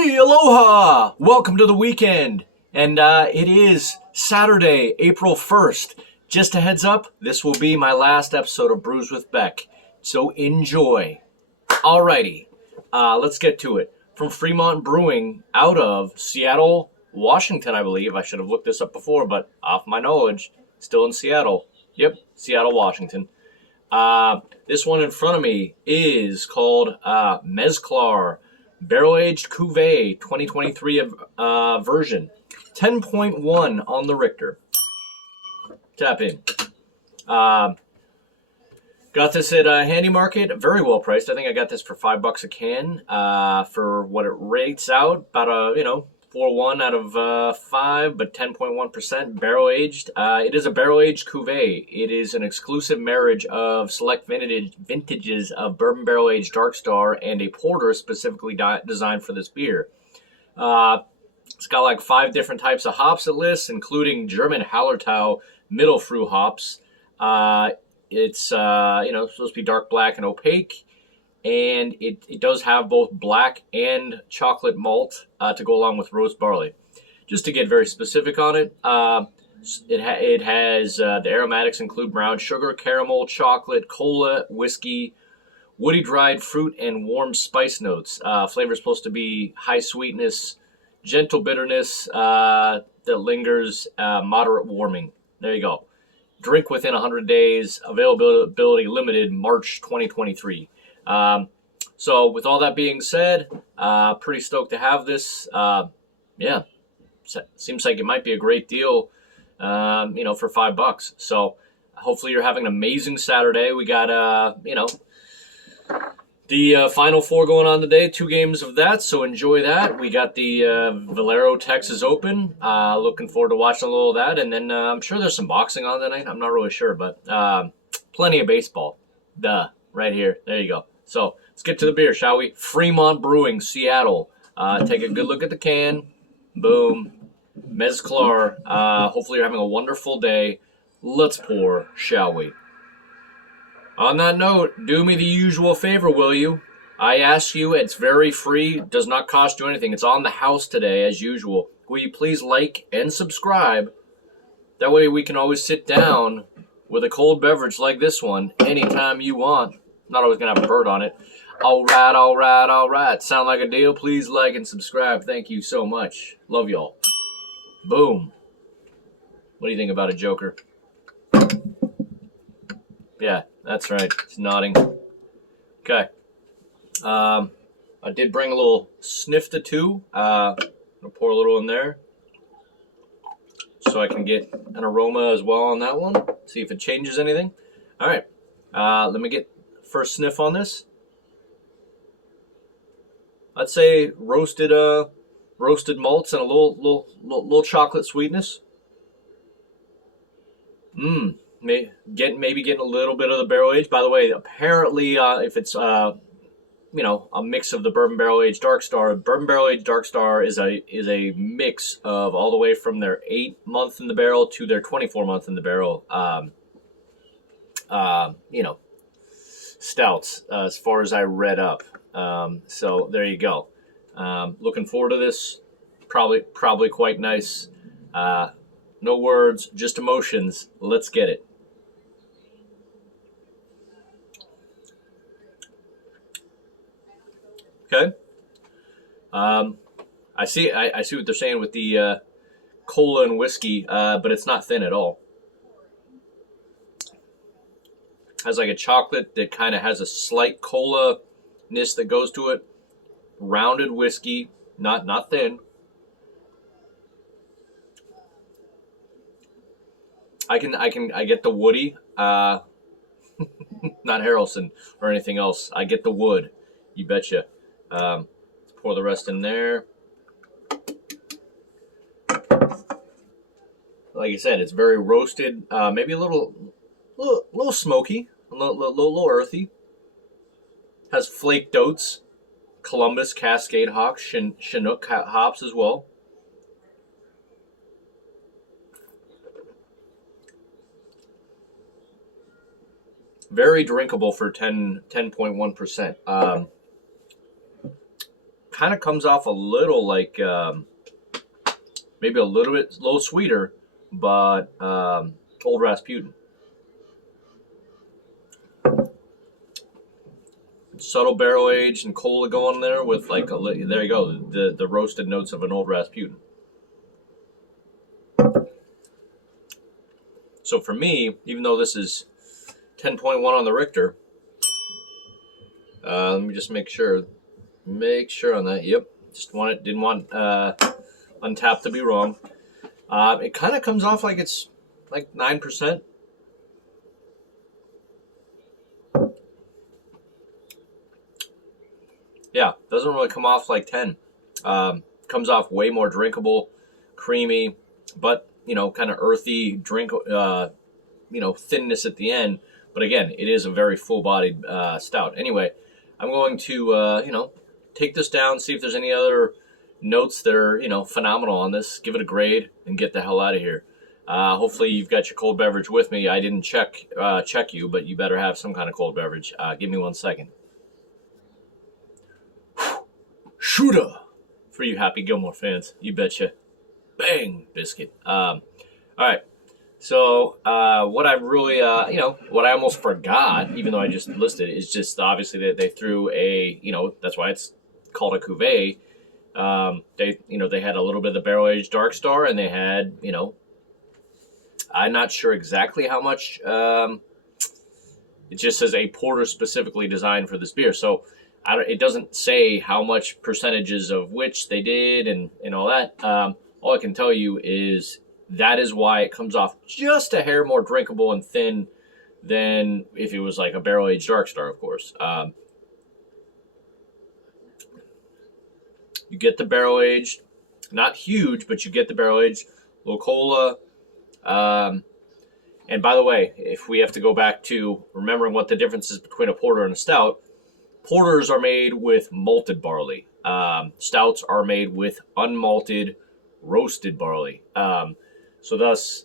Hey, aloha! Welcome to the weekend. And it is Saturday, April 1st. Just a heads up, this will be my last episode of Brews with Beck. So enjoy. Alrighty, let's get to it. From Fremont Brewing out of Seattle, Washington, I believe. I should have looked this up before, but off my knowledge, still in Seattle. Yep, Seattle, Washington. This one in front of me is called Mezclar Barrel-Aged Cuvee 2023 version. 10.1 on the Richter. Tap in. Got this at Handy Market, very well priced. I think I got this for $5 a can. For what it rates out, about a 4.1 out of 5, but 10.1% barrel aged. It is a barrel aged cuvee. It is an exclusive marriage of select vintages of bourbon barrel aged Dark Star and a porter specifically designed for this beer. It's got like 5 different types of hops it lists, including German Hallertau Mittelfrüh hops. It's supposed to be dark black and opaque, and it does have both black and chocolate malt to go along with roast barley. Just to get very specific on it, it has the aromatics include brown sugar, caramel, chocolate, cola, whiskey, woody dried fruit, and warm spice notes. Flavor is supposed to be high sweetness, gentle bitterness that lingers, moderate warming. There you go. Drink within 100 days. Availability limited March 2023. So with all that being said, pretty stoked to have this. Yeah, seems like it might be a great deal, for $5. So hopefully you're having an amazing Saturday. We got, the Final Four going on today, 2 games of that, so enjoy that. We got the Valero Texas Open. Looking forward to watching a little of that, and then I'm sure there's some boxing on tonight. I'm not really sure, but plenty of baseball. Right here. There you go. So let's get to the beer, shall we? Fremont Brewing, Seattle. Take a good look at the can. Boom. Mezclar. Hopefully you're having a wonderful day. Let's pour, shall we? On that note, do me the usual favor, will you? I ask you, it's very free, does not cost you anything. It's on the house today, as usual. Will you please like and subscribe? That way we can always sit down with a cold beverage like this one anytime you want. Not always going to have a bird on it. All right. Sound like a deal? Please like and subscribe. Thank you so much. Love y'all. Boom. What do you think about it, Joker? Yeah, that's right. It's nodding. Okay. I did bring a little sniff to 2. I'll pour a little in there so I can get an aroma as well on that one. See if it changes anything. All right. Let me get first sniff on this. I'd say roasted malts and a little chocolate sweetness. Maybe getting a little bit of the barrel age. By the way, apparently, if it's a mix of the bourbon barrel aged Dark Star, bourbon barrel aged Dark Star is a mix of all the way from their 8-month in the barrel to their 24-month in the barrel. Stouts, as far as I read up. So there you go. Looking forward to this. Probably quite nice. No words, just emotions. Let's get it. Okay. I see what they're saying with the cola and whiskey, but it's not thin at all. Has like a chocolate that kind of has a slight cola-ness that goes to it. Rounded whiskey, not thin. I get the woody, not Harrelson or anything else. I get the wood, you betcha. Let's pour the rest in there. Like I said, it's very roasted, maybe a little smoky, a little earthy. Has flaked oats, Columbus, Cascade hops, Chinook hops as well. Very drinkable for 10.1%. kind of comes off a little like maybe a little sweeter, but Old Rasputin. Subtle barrel aged and cola going there with like there you go, the roasted notes of an Old Rasputin. So for me, even though this is 10.1 on the Richter, let me just make sure on that. Yep, didn't want Untapped to be wrong. It kind of comes off like it's like 9%. Yeah, doesn't really come off like 10. Comes off way more drinkable, creamy, but kind of earthy drink. Thinness at the end. But again, it is a very full-bodied stout. Anyway, I'm going to take this down, see if there's any other notes that are phenomenal on this. Give it a grade and get the hell out of here. Hopefully you've got your cold beverage with me. I didn't check you, but you better have some kind of cold beverage. Give me 1 second. Shooter for you Happy Gilmore fans. You betcha. Bang biscuit. All right. So what I really what I almost forgot, even though I just listed it, is just obviously that they threw a that's why it's called a cuvee. They had a little bit of the barrel aged Dark Star, and they had I'm not sure exactly how much. It just says a porter specifically designed for this beer. So it doesn't say how much percentages of which they did and all that. All I can tell you is that is why it comes off just a hair more drinkable and thin than if it was like a barrel-aged Dark Star, of course. You get the barrel-aged, not huge, but you get the barrel-aged, little cola. And by the way, if we have to go back to remembering what the difference is between a porter and a stout, porters are made with malted barley. Stouts are made with unmalted, roasted barley. So thus,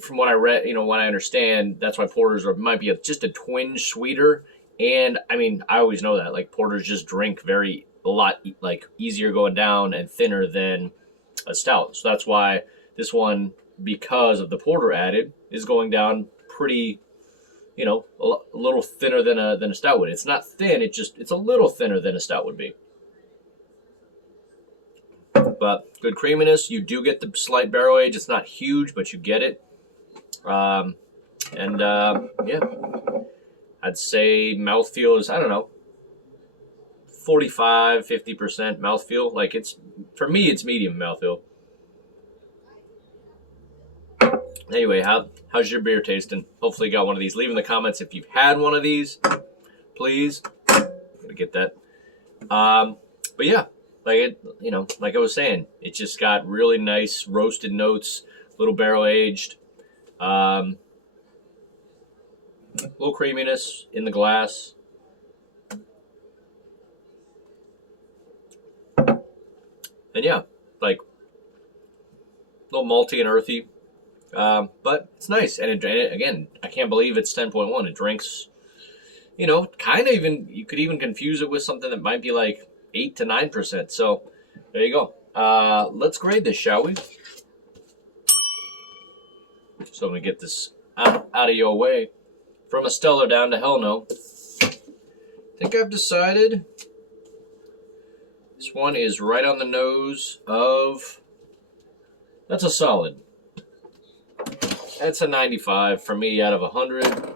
from what I read, what I understand, that's why porters might be just a twinge sweeter. And I mean, I always know that like porters just drink a lot like easier going down and thinner than a stout. So that's why this one, because of the porter added, is going down pretty, a little thinner than a stout would. It's not thin. It's a little thinner than a stout would be. But good creaminess. You do get the slight barrel age. It's not huge, but you get it. Yeah, I'd say mouthfeel is, 45, 50% mouthfeel. Like for me, it's medium mouthfeel. Anyway, how's your beer tasting? Hopefully you got one of these. Leave in the comments if you've had one of these, please. I'm gonna get that. But yeah. Like like I was saying, it just got really nice roasted notes, little barrel aged, little creaminess in the glass. And yeah, like a little malty and earthy, but it's nice. And it again, I can't believe it's 10.1. It drinks, kind of even, you could even confuse it with something that might be like 8 to 9%. So there you go. Let's grade this, shall we? So I'm gonna get this out of your way. From a stellar down to hell no. I think I've decided this one is right on the nose of. That's a solid. That's a 95 for me out of 100.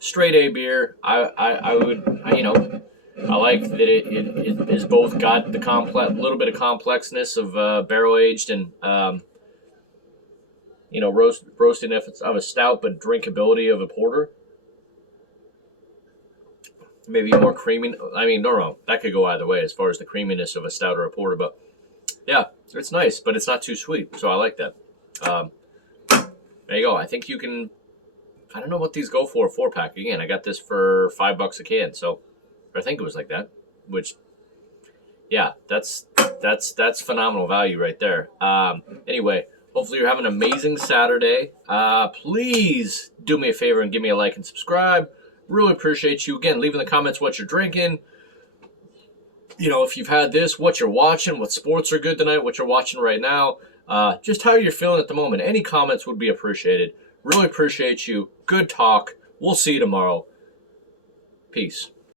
Straight A beer. I would I like that it is both got the little bit of complexness of barrel aged and roastiness of a stout, but drinkability of a porter. Maybe more creamy. I mean, no, that could go either way as far as the creaminess of a stout or a porter. But yeah, it's nice, but it's not too sweet, so I like that. There you go. I think you can. I don't know what these go for a 4-pack. Again, I got this for $5 a can, so. I think it was like that, which, yeah, that's phenomenal value right there. Anyway, hopefully you're having an amazing Saturday. Please do me a favor and give me a like and subscribe. Really appreciate you. Again, leave in the comments what you're drinking. if you've had this, what you're watching, what sports are good tonight, what you're watching right now, just how you're feeling at the moment. Any comments would be appreciated. Really appreciate you. Good talk. We'll see you tomorrow. Peace.